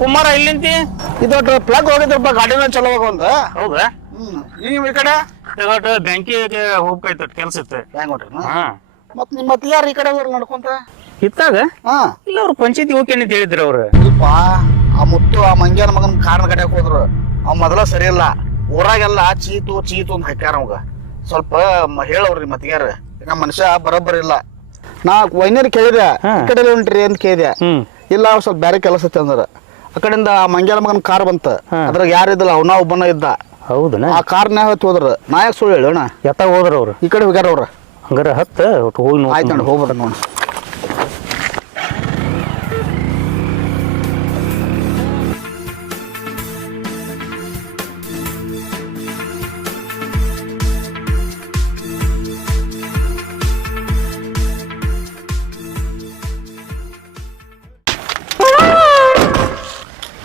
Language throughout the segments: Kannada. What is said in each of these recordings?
ಕುಮಾರ ಇಲ್ಲಿಂತಿ ಇದು ಪ್ಲಗ್ ಹೋಗಿದ್ರಪ್ಪ ಗಾಡಿನ ಚಲೋ ಹೋಗಂತ. ಹೌದಾ? ನೀವು ಈ ಕಡೆ ಬ್ಯಾಂಕಿಗೆ ಹೋಗ್ಬೇಕಿತ್ತು ಕೆಲ್ಸ ಇತ್ತು. ಹೆಂಗ್ ಹೊಂಟ್ರಿ? ಹಾ ಮತ್ ನಿಮ್ ಮತ್ತೆ ಯಾರು ಈ ಕಡೆ ಹೋಗ್ರಿ ನಡ್ಕೊಂತ? ಇತ್ತಾಗ ಹಾ ಇಲ್ಲ ಅವ್ರು ಪಂಚಾಯತಿ ಹೋಗ್ಯಾನ ಅಂತ ಹೇಳಿದ್ರು ಅವ್ರು. ಇಲ್ಪ ಆ ಮುತ್ತು ಆ ಮಂಗ್ಯಾನ ಮಗನ್ ಕಾರಣ ಕಡೆಕ್ ಹೋದ್ರು. ಅವ್ ಮೊದಲ ಸರಿ ಇಲ್ಲ, ಊರಾಗೆಲ್ಲ ಚೀತು ಅಂತ ಹಾಕ್ಯಾರ ಅವಾಗ. ಸ್ವಲ್ಪ ಹೇಳವ್ರಿ ಮತ್ಗ್ಯಾರ, ನಮ್ಮ ಮನುಷ್ಯ ಬರೋಬ್ಬರ ಇಲ್ಲ. ನಾ ವೈನ್ಯರ್ ಕೇಳಿದೆ ಈ ಕಡೆ ಹೊಂಟ್ರಿ ಅಂತ ಕೇಳಿದೆ. ಇಲ್ಲ ಅವ್ರು ಸ್ವಲ್ಪ ಬೇರೆ ಕೆಲಸ ಐತೆ ಅಂದ್ರ ಆ ಕಡೆಯಿಂದ ಆ ಮಂಗ್ಯಾನ ಮಗನ್ ಕಾರ್ ಬಂತ. ಅದ್ರಾಗ ಯಾರಿದ್ದಲ್ಲ ಅವ್ನ ಒಬ್ಬನ ಇದ್ದ. ಹೌದನ? ಆ ಕಾರ್ನ್ಯಾಗ ಹೊತ್ತು ಹೋದ್ರ. ನಾ ಯಾಕೆ ಸುಳ್ಳು ಹೇಳೋಣ? ಎತ್ತಾಗ ಹೋದ್ರ ಅವ್ರು? ಈ ಕಡೆ ಹೋಗ್ಯಾರ ಅವ್ರ. ಹಂಗಾರ ಹತ್ತ ಹೋಗಿ ಆಯ್ತು ನೋಡಿ, ಹೋಗ್ಬೇಡ ನೋಡಿ.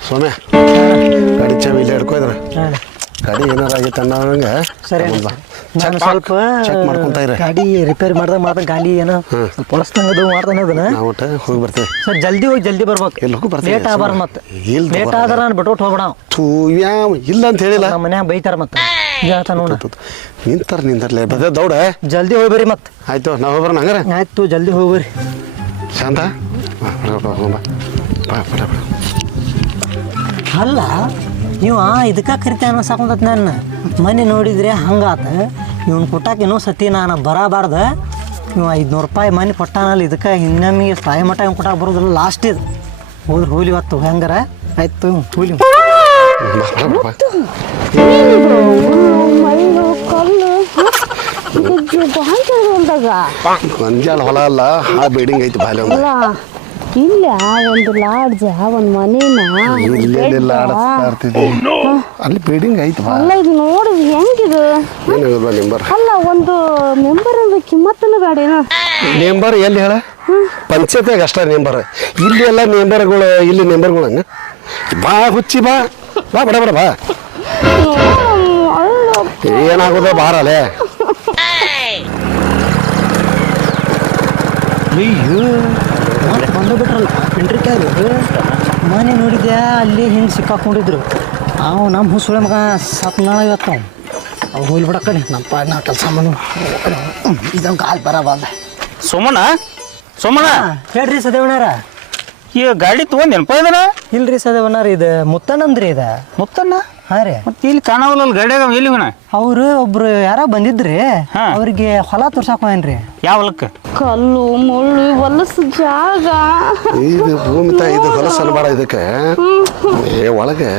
ಸೋಮ್ಯ ಗಾಡಿ ಚಾವಿ ಇಲ್ಲಿ ಹಿಡ್ಕೋದ್ರ ಗಾಡಿ ಏನಾರ ಆಗೈತೆ ಅನ್ನೋಂಗೆ ಸರಿ ನಾನು ಸ್ವಲ್ಪ ಚೆಕ್ ಮಾಡ್ಕೊಂತ ಇರ. ಗಾಡಿ ರಿಪೇರಿ ಮಾಡ್ದಂಗ ಗಾಡಿ ಏನೋ ಸ್ವಲ್ಪ ಹೊಲಸ್ದಂಗದು ಮಾಡ್ತಾನೆ ಅದನ್ನ. ನಾವು ಒಟ್ಟು ಹೋಗಿ ಬರ್ತೀವಿ ಸರ್ ಜಲ್ದಿ ಹೋಗಿ ಜಲ್ದಿ ಬರ್ಬೇಕು. ಎಲ್ಲಿ ಹೋಗಿ ಬರ್ತೀವಿ? ಲೇಟ್ ಆಗ್ಬಾರ್ದು ಮತ್ತೆ. ಇಲ್ಲಿ ಲೇಟ್ ಆದ್ರೆ ನಾನು ಬಿಟ್ಬಿಟ್ಟು ಹೋಗ್ಬೇಡ. ಯಾವ ಇಲ್ಲ ಅಂತ ಹೇಳಿಲ್ಲ. ನಮ್ಮ ಮನ್ಯಾಗ ಬೈತಾರ ಮತ್ತೆ. ಹೇಳ್ತಾ ನೋಡ ನಿಂತರ್ಲೆ ಬದ ದೌಡ ಜಲ್ದಿ ಹೋಗಿ ಬರ್ರಿ ಮತ್ತೆ. ಆಯ್ತು ನಾವು ಹೋಗ್ಬರೋಣ ಹಂಗಾರೆ. ಆಯ್ತು ಜಲ್ದಿ ಹೋಗಿ ಬರ್ರಿ. ಶಾಂತ ಅಲ್ಲ ನೀವು ಇದಕ್ಕೆ ಕರಿತಾನ ಸಾಕೊಂಡತ್ ನನ್ನ ಮನೆ ನೋಡಿದ್ರೆ ಹಂಗಾತ. ಇವ್ನ ಕೊಟ್ಟಾಕ ಇನ್ನೂ ಸತಿ ನಾನು ಬರಬಾರ್ದ. ನೀವು 500 ರೂಪಾಯಿ ಮನೆ ಕೊಟ್ಟಾನಲ್ಲ, ಇದಕ್ಕೆ ಇನ್ನೊಮ್ಮಿಗೆ ತಾಯಿ ಮಟ್ಟ ಇವ್ನು ಕೊಟ್ಟಾಕ ಬರೋದಿಲ್ಲ. ಲಾಸ್ಟ್ ಇದು ಹೋದ್ರೆ ಹೋಲಿ ಇವತ್ತು ಹೆಂಗಾರ ಆಯ್ತು ಹೋಲಿ. ಮಂಜಾಳ ಹೊಲ ಅಲ್ಲ, ಆ ಬಿಲ್ಡಿಂಗ್ ಐತಿ ಬಾಲೆ ಒಂದು. ಇಲ್ಲ ಒಂದು ಲಾಡ್ಜ ಒಂದು ಮನೇನ ಇಲ್ಲೆಲ್ಲ ಆಡ್ತಿದ್ವಿ ಅಲ್ಲಿ ಬಿಲ್ಡಿಂಗ್ ಐತಿ ಬಾ. ಅಲ್ಲ ಇದು ನೋಡಿದ್ ಹೆಂಗಿದು? ಏನಾಗಲ್ಲ ನಿಂಬರ್ ಅಲ್ಲ ಒಂದು ಮೆಂಬರ್ ಅಂದ್ರೆ ಕಿಮ್ಮತ್ತನ ಬೇಡೇನ? ನೇಂಬರ್ ಎಲ್ಲಿ ಹೇಳ? ಪಂಚಾಯತ್ಯಾಗ ಅಷ್ಟ ನೇಂಬರ್. ಇಲ್ಲಿ ಎಲ್ಲ ನೇಂಬರ್ಗಳು, ಇಲ್ಲಿ ನೇಂಬರ್ಗಳನ್ನ ಬಾ ಹುಚ್ಚಿ ಬಾ ಬಾ ಬಡ ಬಡ ಬಾ. ಏನಾಗೋದ ಬಾರಲೆ. ಅಯ್ಯೋ ಬಂದು ಬಿಟ್ರಲ್ಲ ಎಂಟ್ರಿಕ್ಯಾರು. ಮನೆ ನೋಡಿದ್ಯಾ ಅಲ್ಲಿ ಹಿಂಗೆ ಸಿಕ್ಕಾಕೊಂಡಿದ್ರು. ಅವು ನಮ್ಮ ಹುಸುಳೆ ಮಗ ಸತ್ನಾಳ ಇವತ್ತು ಅವು ಹೋಗ್ಲಿ ಬಿಡ ಕಡೆ ನಮ್ಮ ಪಾಡ್ ನಾವು ಕೆಲಸ ಮಾಡಿ ಇದೊಂದು ಕಾಲು ಬರಬಾರ್ದ. ಸೋಮಣ್ಣ ಹೇಳ್ರಿ ಸದೇವಣ್ಣಾರ. ಈ ಗಾಡಿ ತಗೊಂಡೇನಪ್ಪ ಇದನ್ನ? ಇಲ್ರಿ ಸದೇವಣ್ಣಾರ, ಇದು ಮುತ್ತಣ್ಣಂದ್ರಿ ಇದ. ಮುತ್ತಣ್ಣ? ಹಾಂ ರೀ. ಮತ್ತೆ ಇಲ್ಲಿ ಕಾಣವಲ್ಲ ಗಾಡಿಯಾಗ ಎಲ್ಲಿ ಹೋಣ? ಅವರು ಒಬ್ರು ಯಾರೋ ಬಂದಿದ್ರಿ, ಅವ್ರಿಗೆ ಹೊಲ ತೋರ್ಸಾಕ ಹೋಗ್ಯಾನ್ರಿ. ಯಾವ ಹೊಲಕ್ಕೆ? ಕಲ್ಲು ಮುಳ್ಳು ಹೊಲಸು ಜಾಗ. ಇದು ಭೂಮಿ ತಾಯಿ ಇದು ಹೊಲಸ ಅನ್ಬೇಡ ಇದಕ್ಕೆ. ಒಳಗೆ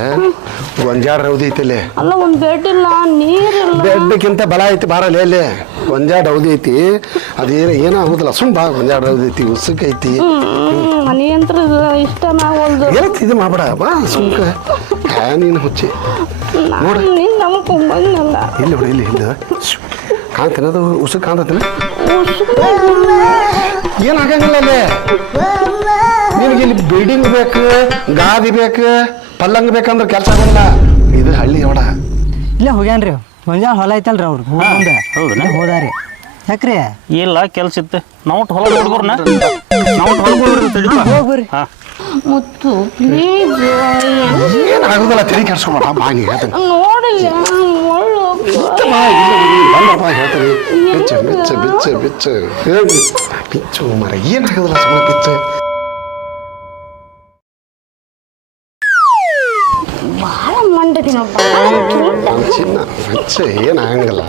ಗೊಂಜಾಳ ರೌದಿ ಐತಿ. ಅಲ್ಲ ಒಂದು ಬೆಡ್ ಇಲ್ಲ, ನೀರಿಲ್ಲ. ಬೆಡ್ಗಿಂತ ಬಲ ಐತಿ ಬಾರಲ್ಲ ಅಲ್ಲಿ. ಗೊಂಜಾಳ ರೌದಿ ಐತಿ, ಏನಾಗುದಿಲ್ಲ. ಸುಮ್ ಬಾ, ಗೊಂಜಾಳ ರೌದಿ ಐತಿ, ಉಸುಕ್ ಐತಿ. ಮನೆ ಅಂತ ಇಷ್ಟ ನಾವಲ್ದು. ಏನಕ್ಕೆ ಇದು ಮಾಡ್ಬೇಡ ಬಾ ಸುಮ್ಕ. ನೀನು ಹುಚ್ಚಿ ನೋಡ ನಮ್ಮಲ್ಲ ಇಲ್ಲಿ ನೋಡಿ, ಇಲ್ಲಿ ಇಲ್ಲ ಕಾಣ್ತೇನೆ ಅದು ಉಸುಕ್ ಕಾಣ್ತೇನೆ. ಏನಾಗಂಗಿಲ್ಲ ಅಲ್ಲೇ. ನಿನಗೆ ಇಲ್ಲಿ ಬಿಲ್ಡಿಂಗ್ ಬೇಕು, ಗಾದಿ ಬೇಕು, ಪಲ್ಲಂಗ್ ಬೇಕಂದ್ರೆ ಕೆಲಸ ಆಗಲ್ಲ. ಇದು ಹಳ್ಳಿ ಹೊಡ. ಇಲ್ಲೇ ಹೋಗ್ಯಾನ್ರಿ, ಗೊಂಜಾಳ ಹೊಲ ಐತಲ್ರಿ ಅವ್ರು ಮುಂದೆ. ಹೌದಾ? ಹೋದಾರಿ. ಯಾಕ್ರಿ? ಇಲ್ಲ ಕೆಲ್ಸ ಇತ್ತು. ನಾವು ಹೊಲ ನೋಡ್ಬೋರ್ನ ನಾವು ಹೋಗ್ಬರ್ರಿ. ಮುತ್ತು ಪ್ಲೀಸ್. ಏನಾಗುದಿಲ್ಲ, ತಲೆ ಕೆಡ್ಸ್ಕೊಬೇಡ ಬಾ. ನೀ ಹೇಳ್ತೇನೆ ನೋಡಿಲ್ಲ ಹೇಳ್ತೀನಿ. ಬಿಚ್ಚ ಬಿಚ್ಚ ಬಿಚ್ಚ ಬಿಚ್ಚ ಬಿಚ್ಚು ಮರ. ಏನಾಗುದಿಲ್ಲ ಸುಮ್ಮನೆ ಬಿಚ್ಚ. ಭಾಳ ಮಂಡದಿನಪ್ಪ ಚಿನ್ನ ಬಿಚ್ಚ ಏನಾಗಂಗಿಲ್ಲ.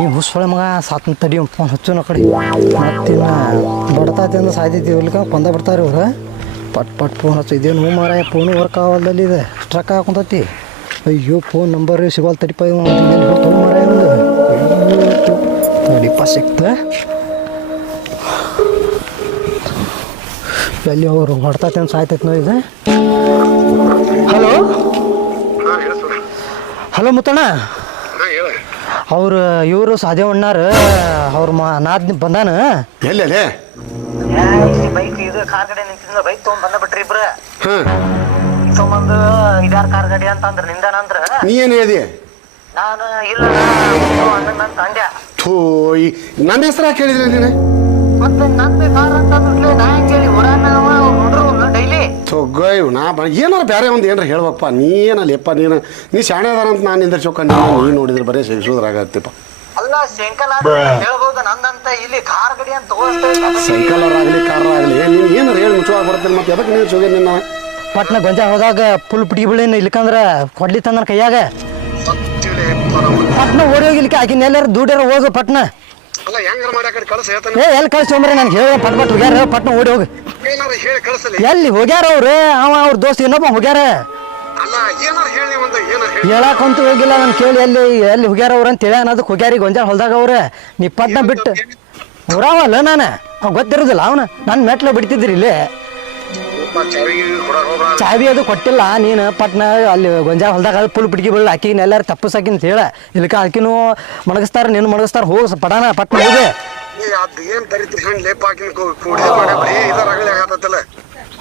ಈ ಹುಸ್ಸೊಳೆ ಮಗ ಸಾತ್ನ ತಡಿ ಫೋನ್ ಹಚ್ಚು ಕಡೆ. ಮತ್ತಿನ್ನ ಬಡ್ತೈತಿ ಅಂದ್ರೆ ಸಾಯ್ತೈತಿ ಇರ್ಲಿಕ್ಕ ಕೊಂದ ಬಿಡ್ತಾರೆ ಇವ್ರು. ಪಟ್ ಪಟ್ ಫೋನ್ ಹಚ್ಚು. ಇದೇನು ಮಾರ ಫೋನು ವರ್ಕ್ ಆಗೋದಲ್ಲಿ ಇದೆ, ಸ್ಟ್ರಕ್ ಹಾಕೊಂತೈತಿ. ಅಯ್ಯೋ ಫೋನ್ ನಂಬರ್ ಸಿಗೋಲ್ ತಡಿಪ. ಮಾರ ಒಂದು ತಡಿಪ ಸಿಕ್ತ. ಎಲ್ಲಿ ಅವರು ಹೊಡ್ತೈತಿ ಅಂತ ಸಾಯ್ತೈತಿ ನೋ ಇದು. ಹಲೋ ಹಲೋ ಮುತ್ತಣ್ಣ, ಅವ್ರು ಇವರು ಸಾದೇವಣ್ಣಾರ ಅವ್ರ ನಾದ್ ಬಂದಾನ. ಎಲ್ಲಿ ಬೈಕ್ ಇದು ಕಾರ್ ಗಾಡಿ ನಿಂತಿದ್ದ ಬೈಕ್ ತೊಗೊಂಡ್ ಬಂದ ಬಿಟ್ರಿ ಇಬ್ರು. ತೊಗೊಂಬಂದು ಇದಾರ ಕಾರ್ ಗಾಡಿ ಅಂತ ಅಂದ್ರ ನಿಂದಾನ ಅಂದ್ರ. ನೀ ಏನ್ ಹೇಳಿ? ನಾನು ಇಲ್ಲ ಅಂತ ಅಂದ್ಯ. ಥೂ, ನನ್ನ ಹೆಸರು ಯಾಕೆ ಹೇಳಿದ್ರೆ ನೀನು? ಮತ್ತೆ ನಂದು ಕಾರ್ ಅಂತ ನಾ ಹೆಂಗ್ ಹೇಳಿ ಹೊರ ನೋಡ್ರು ಡೈಲಿ. ತೊಗ್ಗೋ ಇವ್ ನಾ ಏನಾರ ಬೇರೆ ಒಂದು ಏನಾರ ಹೇಳ್ಬೇಕಪ್ಪ ನೀ ಏನಲ್ಲಪ್ಪ ನೀ ಶಾಣೆ ಅದಾರ ಅಂತ ನಾನು ನಿಂದ್ರ ಚೊಕ್ಕ ನೀನು ನೋಡಿದ್ರೆ ಬರೀ ಸಿಗಿಸೋದ್ರಾಗತ್ತಪ್ಪ ಅಲ್ಲ ಸೈಕಲ್ ಹೇಳ್ಬೋದು ನಂದಂತ ಇಲ್ಲಿ ಕಾರ್ ಗಡಿ ಅಂತ ಸೈಕಲರ್ ಆಗಲಿ ಕಾರ್ ಆಗಲಿ ನೀನು ಏನಾರ ಹೇಳಿ ಮುಚ್ಚುವಾಗ ಬರ್ತೀನಿ ಮತ್ತೆ ಎದಕ್ಕೆ ನೀನು ಚೋಗೆ ನಿನ್ನ ಪಟ್ನ ಗೊಂಜಾಳ ಹೋದಾಗ ಫುಲ್ ಪಿಟಿ ಬಿಳಿನ ಇಲ್ಕಂದ್ರ ಕೊಡ್ಲಿ ತಂದನ ಕೈಯಾಗ ಪಟ್ನ ಓಡಿ ಹೋಗಿಲಿಕ್ಕೆ ಆಗಿನ ಎಲ್ಲಾರು ದುಡ್ಯಾರ ಹೋಗು ಪಟ್ನ ಅಲ್ಲ ಹೆಂಗಾರ ಮಾಡಿ ಆ ಕಡೆ ಕಳ್ಸ ಹೇಳ್ತಾನೆ ಎಲ್ಲಿ ಕಳ್ಸೊಂಬ್ರಿ ನಾನು ಹೇಳ ಪಟ್ ಹೋಗ್ಯಾರ ಪಟ್ನ ಓಡಿ ಹೋಗಿ ಏನಾರ ಹೇಳಿ ಕಳಿಸಲಿ ಎಲ್ಲಿ ಹೋಗ್ಯಾರ ಅವ್ರು ಅವ್ರ ದೋಸ್ತ್ ಇನ್ನೊಬ್ಬ ಹೋಗ್ಯಾರ ಅಲ್ಲ ಏನಾರ ಹೇಳಿ ಒಂದು ಏನಾರ ಹೇಳಿ ಹೇಳಕ್ಕಂತೂ ಹೋಗಿಲ್ಲ ನಾನು ಕೇಳಿ ಎಲ್ಲಿ ಹೋಗ್ಯಾರ ಅವ್ರು ಅಂತ ಹೇಳಿ ಅನ್ನೋದಕ್ಕೆ ಹೋಗ್ಯಾರಿ ಗೊಂಜಾಳ ಹೊಲ್ದಾಗ ಅವ್ರ ನೀ ಪಟ್ನ ಬಿಟ್ಟು ಊರಾವಲ್ಲ ನಾನು ಅವ್ ಗೊತ್ತಿರೋದಿಲ್ಲ ಅವನು ನನ್ನ ಮೆಟ್ಲ ಬಿಡ್ತಿದ್ರಿ ಇಲ್ಲಿ ಚಾವಿ ಅದು ಕೊಟ್ಟಿಲ್ಲ ನೀನು ಪಟ್ನ ಅಲ್ಲಿ ಗೊಂಜಾಳ ಹೊಲ್ದಾಗ ಫುಲ್ ಪಿಟ್ಕಿ ಬೀಳ ಆಕಿನ ಎಲ್ಲಾರು ತಪ್ಪಸಾಕಿ ಅಂತ ಹೇಳ ಇಲ್ಕ ಆಕಿನೂ ಮಣಗಿಸ್ತಾರ ನೀನು ಮಣಗಿಸ್ತಾರ ಹೋಗಿ ಪಡಾನ ಪಟ್ನ ಹೋಗಿ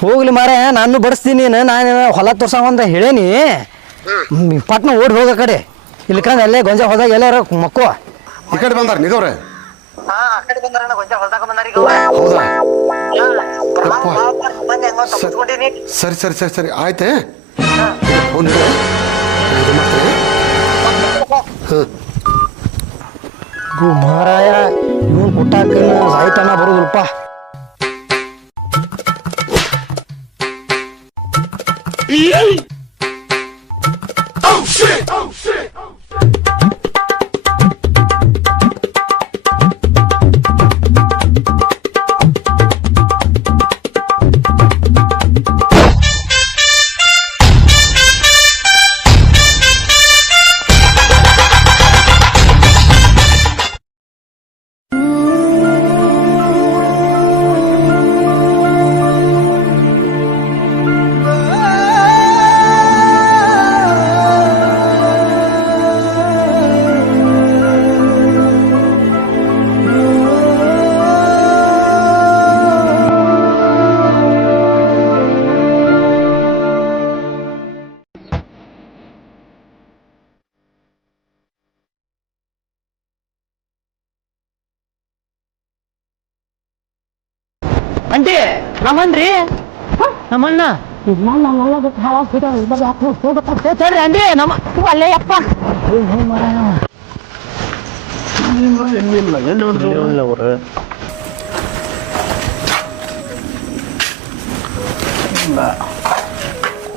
ಹೋಗ್ಲಿ ಮಾರ ನಾನು ಬಡಿಸ್ತೀನಿ ನಾನು ಹೊಲ ತೋರ್ಸ ಒಂದ ಹೇಳೇನಿ ಪಟ್ನ ಓಡಿ ಹೋಗ ಕಡೆ ಇಲ್ಕಂದ್ರೆ ಅಲ್ಲೇ ಗೊಂಜಾಳ ಹೊಲ್ದಾಗ ಎಲ್ಲಾರ ಮಕ್ಕೋ ಈ ಕಡೆ ಬಂದಾರ ನಿಗವ್ರೆ ಹೌದಾ ಸರಿ ಸರಿ ಸರಿ ಸರಿ ಆಯ್ತೆ ಮಾರಾಯ ಇವನ್ ಕುಟ್ಟಾಕ ಸಾಯ್ತಾನ ಬರುದಿಲ್ಪ ಅಂಟಿ ನಮ್ಮನ್ರಿ ನಮ್ಮಣ್ಣ ಅಂಡಿ ನಮ್ಮ ಅಲ್ಲೇ ಅಪ್ಪ ಅವರು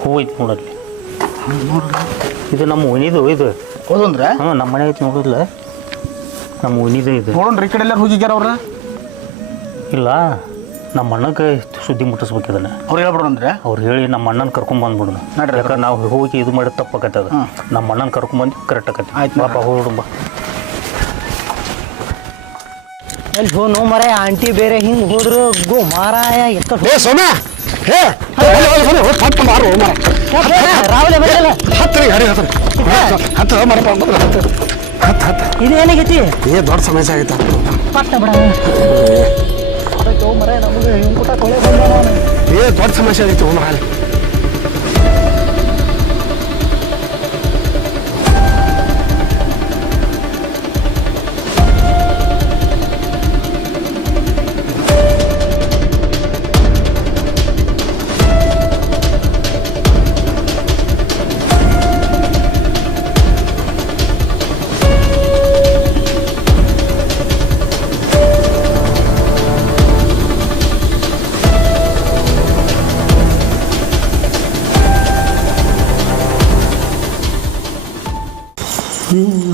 ಹೂ ಐತಿ ನೋಡಲ್ಲಿ ಇದು ನಮ್ಮ ಒಣಿದು ಇದು ಹೌದಂದ್ರೆ ಹಾಂ ನಮ್ಮ ಮನೆ ಐತಿ ನೋಡಿಲ್ಲ ನಮ್ಮ ಒಣಿದು ಇದು ನೋಡೋಣ್ರಿ ಈ ಕಡೆ ಎಲ್ಲ ಹೋಗಿಗ್ಯಾರ ಅವ್ರ ಇಲ್ಲ ನಮ್ಮ ಅಣ್ಣಗೆ ಸುದ್ದಿ ಮುಟ್ಟಿಸ್ಬೇಕು ಇದನ್ನ ಅವ್ರು ಹೇಳ್ಬಿಡೋಣ್ರಿ ಅವ್ರು ಹೇಳಿ ನಮ್ಮ ಅಣ್ಣನ ಕರ್ಕೊಂಬಂದ್ಬಿಡೋಣ ನಡ್ರಿ. ಯಾಕಂದ್ರೆ ನಾವು ಹೋಗಿ ಇದು ಮಾಡಿದ ತಪ್ಪಾಕತ್ತೆ ಅದು ನಮ್ಮ ಅಣ್ಣನ ಕರ್ಕೊಂಬಂದು ಕರೆಕ್ಟ್ ಆಕತಿ ಆಯ್ತು ಪಾಪ ಹೋಗ್ಬಿಡುಂಬ ಎಲ್ಲಿ ಹೋ ನೋ ಮರ ಆಂಟಿ ಬೇರೆ ಹಿಂಗೆ ಹೋದ್ರು ಗೋ ಮಾರಾಯ ಏ ಸೋಮ್ಯ ಹೇ ಹತ್ತು ಮಾರು ಮರ ರಾವಲೆ ಬರಲ್ಲ ಹತ್ತು ಹರಿ ಹತ್ತು ಮರಪ್ಪ ಹತ್ತು ಹತ್ತು ಹತ್ತು ಇದೇನಾಗೈತಿ ಏ ದೊಡ್ಡ ಸಮಸ್ಯೆ ಆಗೈತೆ ಪಟ್ಟ ಬಿಡ ಮರ ನಮಗೆ ಹಿಂಗೆ ಕೂಟ ಕೊಳೆ ಬಂದ ಏ ದೊಡ್ಡ ಸಮಸ್ಯೆ ಆಗೈತೆ ಮರ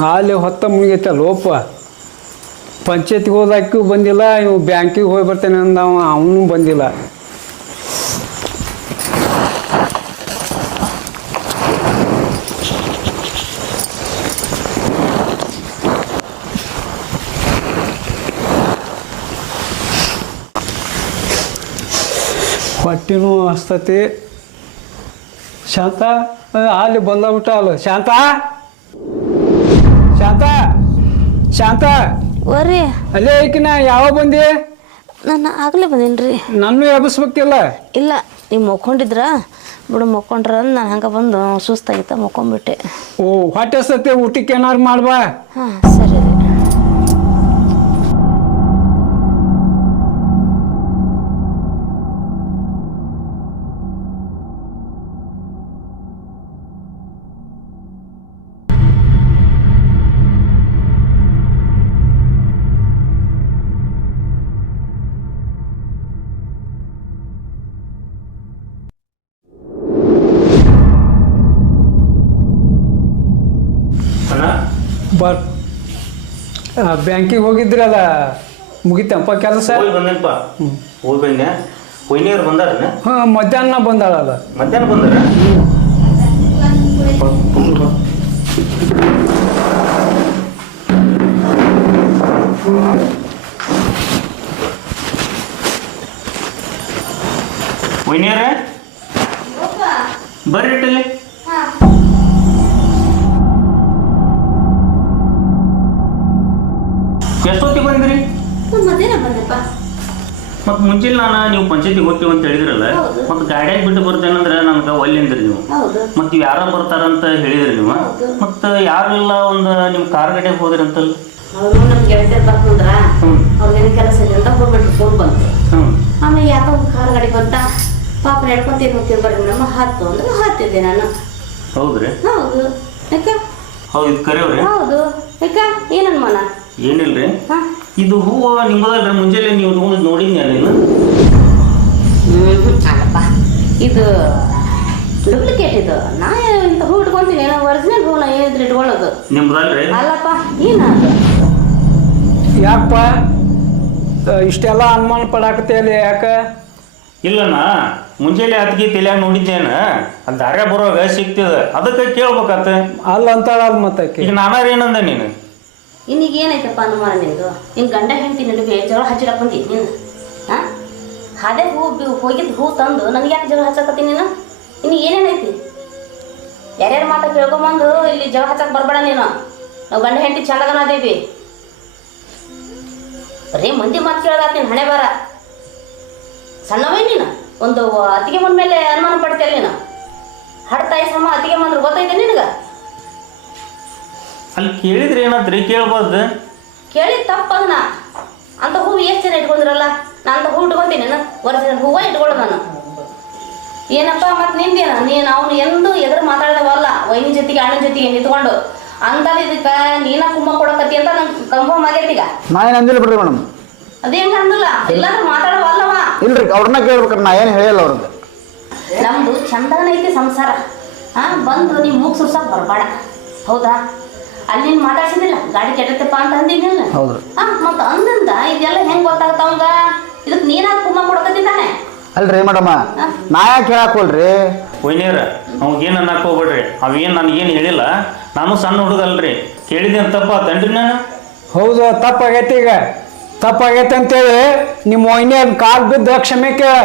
ಅಲ್ಲಿ ಹೊತ್ತ ಮುಗಿಯೈತೆ ಲೋಪ ಪಂಚಾಯತಿಗೆ ಹೋದಾಕೂ ಬಂದಿಲ್ಲ ಇವು ಬ್ಯಾಂಕಿಗೆ ಹೋಗಿ ಬರ್ತೇನೆ ಅಂದ ಅವನು ಬಂದಿಲ್ಲ ಹೊಟ್ಟಿನೂ ಹಸ್ತತಿ ಶಾಂತ ಅಲ್ಲಿ ಬಂದ್ಬಿಟ್ಟ ಅಲ್ಲ ಶಾಂತ ಶಾಂತ ಶಾಂತ ವರ್ರಿ ಅಲ್ಲೇ ಐಕಿನ ಯಾವಾಗ ಬಂದಿ ನಾನು ಆಗಲೇ ಬಂದೇನ್ರಿ ನನ್ನ ಎಬ್ಬಿಸ್ಬೇಕಿಲ್ಲ ಇಲ್ಲ ನೀವು ಮಕ್ಕೊಂಡಿದ್ರ ಬಿಡು ಮಕ್ಕೊಂಡ್ರ ನಾನು ಹಂಗೆ ಬಂದು ಸುಸ್ತಾಗಿತ್ತ ಮಕ್ಕೊಂಡ್ಬಿಟ್ಟೆ ಓ ಹೊಟ್ಟೆ ಸತ್ತೆ ಊಟಕ್ಕೆ ಏನಾರು ಮಾಡ್ಬಾ ಹಾಂ ಸರಿ ರೀ ಬರ್ ಬ್ಯಾಂಕಿಗೆ ಹೋಗಿದ್ರಲ್ಲ ಮುಗಿತಪ್ಪ ಕೆಲಸ? ಹೋಗಿ ಬಂದೇನಪ್ಪ. ಹೋಗಿ ಬಂದೆ. ಕೊಯ್ನಿಯವ್ರು ಬಂದಾರ? ಹಾಂ, ಮಧ್ಯಾಹ್ನ ಬಂದಾಳಲ್ಲ. ಮಧ್ಯಾಹ್ನ ಬಂದಾರ? ಕೊಯ್ನಿಯವ್ರ ಬರ್ರಿ ಇಟ್ಟಲ್ಲಿ. ಎಷ್ಟೊತ್ತಿಗೆ ಬಂದ್ರಿ? ಮಧ್ಯಾಹ್ನ ಬಂದಪ್ಪ. ಮತ್ತು ಮುಂಚೆ ನೀವು ಪಂಚಾಯತಿಗೆ ಹೋಗ್ತೀವಿ ಅಂತ ಹೇಳಿದ್ರಲ್ಲ, ಮತ್ತು ಗಾಡಿಯಾಗಿ ಬಿಟ್ಟು ಬರ್ತೇನಂದ್ರೆ ನನಗೆ ಒಲ್ಲಿ ಅಂದ್ರಿ ನೀವು. ಮತ್ತು ಯಾರ ಬರ್ತಾರಂತ ಹೇಳಿದ್ರಿ ನೀವು. ಮತ್ತು ಯಾರಿಲ್ಲ ಒಂದು ನಿಮ್ಮ ಕಾರ್ ಗಾಡಿಯಾಗ ಹೋದ್ರಿ ಅಂತಲ್ಲ. ಅವರು ನಮ್ಮ ಗೆಳತಿಯರು ಬರ್ತಂದ್ರ ಅವ್ರಿಗೇನು ಕೆಲಸ ಇಲ್ಲ ಅಂತ ಹೋಗ್ಬಿಟ್ರು. ಫೋನ್ ಬಂತು. ಆಮೇಲೆ ಯಾಕೋ ಒಂದು ಕಾರ್ ಗಾಡಿ ಬಂತ. ಪಾಪ ನಡ್ಕೊಂತೀನಿ ಹೋಗ್ತೀವಿ ಬರ್ರಿ ನಮ್ಮ ಹತ್ತು ಅಂದ್ರೆ ಹತ್ತಿದ್ದೆ ನಾನು. ಹೌದ್ರಿ? ಹೌದು. ಯಾಕೆ? ಹೌದು, ಇದು ಕರೆಯವ್ರಿ? ಹೌದು. ಯಾಕೆ ಏನನ್ ಮನ? ಏನಿಲ್ರಿ, ಇದು ಹೂವು ನಿಮ್ಮದಲ್ರಿ. ಮುಂಜಾನೆ ನೀವು ತಗೊಂಡು ನೋಡಿದ್ನಿ ನೀನು? ಅಲ್ಲಪ್ಪ, ಇದು ಡೂಪ್ಲಿಕೇಟ್. ಇದು ನಾ ಇಂಥ ಹೂ ಇಟ್ಕೊಂತೀನಿ. ಒರಿಜಿನಲ್ ಹೂ ನಾ ಏನಿದ್ರೆ ಇಟ್ಕೊಳ್ಳೋದು. ನಿಮ್ದಲ್ರಿ? ಅಲ್ಲಪ್ಪ, ಏನದು? ಯಾಕಪ್ಪ ಇಷ್ಟೆಲ್ಲ ಅನುಮಾನ ಪಡಾಕತ್ತೇಲಿ? ಯಾಕೆ? ಇಲ್ಲಣ್ಣ, ಮುಂಜಾನೆ ಅದಕ್ಕೆ ತಲೆಯಾಗ ನೋಡಿದ್ದೇನ, ಅದು ದಾರ್ಯ ಬರುವಾಗ ಸಿಗ್ತದ, ಅದಕ್ಕೆ ಕೇಳ್ಬೇಕತ್ತ. ಅಲ್ಲ ಅಂತಾಳಲ್ಲ ಮತ್ತೆ ಈಗ ನಾನಾರ ಏನಂದ ನೀನು? ಇನ್ನೀಗ ಏನೈತಪ್ಪ ಅನುಮಾನ ನಿಂದು? ನಿನ್ನ ಗಂಡ ಹೆಂಡತಿ ನಡುವೆ ಜಗಳ ಹಚ್ಚಿಡಕ್ಕೆ ಬಂದಿ ನೀನು? ಹಾಂ, ಅದೇ ಹೋಗಿದ್ದು ಹೂ ತಂದು ನನಗೆ ಯಾಕೆ ಜಗಳ ಹಚ್ಚಕತ್ತೀನಿ ನೀನು? ಇನ್ನು ಏನೇನೈತಿ? ಯಾರ್ಯಾರ ಮಾತ ಕೇಳ್ಕೊಂಬಂದು ಇಲ್ಲಿ ಜಗಳ ಹಚ್ಚಕ್ಕೆ ಬರಬೇಡ ನೀನು. ನಾವು ಗಂಡ ಹೆಂಡತಿ ಚಂದಗನ ಅದೇವಿ. ಬರೀ ಮಂದಿ ಮಾತು ಕೇಳೋದಾತ ನೀನು. ಹಣೆ ಬಾರ ಸಣ್ಣವೇ ನೀನು. ಒಂದು ಅತ್ತಿಗೆ ಬಂದ ಮೇಲೆ ಅನುಮಾನ ಪಡ್ತೀಯಲ್ಲ ನೀನು. ಹಡ್ತಾಯಿ ಸಮ ಅತ್ತಿಗೆ ಬಂದ್ರೆ ಗೊತ್ತೈತೆ ನಿನಗೆ? ಅಲ್ಲಿ ಕೇಳಿದ್ರೆ ಏನಾದ್ರಿ? ಕೇಳ್ಬಾರ್ದು. ಕೇಳಿ ತಪ್ಪದನ. ಅಂತ ಹೂವು ಎಷ್ಟು ಜನ ಇಟ್ಕೊಂಡಿರಲ್ಲ? ನಾ ಅಂತ ಹೂ ಇಟ್ಕೊತೀನಿ. ನಾನು ಒರಿಜಿನಲ್ ಹೂವ ಇಟ್ಕೊಳ್ಳೋ ನಾನು. ಏನಪ್ಪ ಮತ್ತೆ ನಿಂದೇನ? ನೀನು ಅವನು ಎಂದು ಎದುರು ಮಾತಾಡಿದವಲ್ಲ. ವೈನಿ ಜೊತೆಗೆ ಅಣ್ಣನ ಜೊತೆಗೆ ನಿಂತ್ಕೊಂಡು ಅಂತಲ್ಲಿ ಇದಕ್ಕೆ ನೀನ ಕುಮ್ಮ ಕೊಡಕತ್ತಿ ಅಂತ ನಂಗೆ ಕನ್ಫರ್ಮ್ ಆಗೈತಿ. ಈಗ ನಾ ಏನು ಅಂದಿಲ್ಲ ಬಿಡ್ರಿ ಮೇಡಮ್. ಅದೇ ಹೆಂಗ ಅಂದಿಲ್ಲ? ಇಲ್ಲಾಂದ್ರೆ ಮಾತಾಡವಲ್ಲವ. ಇಲ್ರಿ, ಅವ್ರನ್ನ ಕೇಳ್ಬೇಕ್ರಿ. ನಾ ಏನು ಹೇಳಿಲ್ಲ ಅವ್ರದ್ದು. ನಮ್ದು ಚಂದನ ಐತಿ ಸಂಸಾರ. ಬಂದು ನೀವು ಮೂಗ್ ಸುರ್ಸಕ್ಕೆ ಬರಬೇಡ. ಹೌದಾ? ಅಲ್ಲಿ ನೀನು ಮಾತಾಡ್ಸಿದಿಲ್ಲ ಗಾಡಿ ಕೆಟ್ಟತ್ತಪ್ಪ ಅಂತ ಅಂದಿದ್ದಿಲ್ಲ? ಹೌದ್ರಿ. ಮತ್ತೆ ಅಂದಿಂದ ಇದೆಲ್ಲ ಹೆಂಗೆ ಗೊತ್ತಾಗ್ತ ಅವಂಗ? ಇದಕ್ಕೆ ನೀನಾಗ ಕುಮ್ಮ ಕೊಡಕತ್ತಿದ್ದಾನೆ? ಅಲ್ರಿ ಮೇಡಮ, ನಾ ಯಾಕೆ ಹೇಳಾಕೋಲ್ರಿ? ಒಯ್ನೇರ ಅವಾಗೇನು ಅನ್ನಕ್ಕೆ ಹೋಗ್ಬೇಡ್ರಿ. ಅವೇನು ನನಗೇನು ಹೇಳಿಲ್ಲ. ನಾನು ಸಣ್ಣ ಹುಡುಗಲ್ರಿ. ಕೇಳಿದೆ ಅಂತ ತಪ್ಪ ಆತನ್ರಿ ನಾನು? ಹೌದು, ತಪ್ಪಾಗೈತಿ. ಈಗ ತಪ್ಪಾಗೈತೆ ಅಂತೇಳಿ ನಿಮ್ಮ ಮೊಯ್ನೆ ಕಾಲು ಬಿದ್ದು ಕ್ಷಮೆ ಕೇಳ.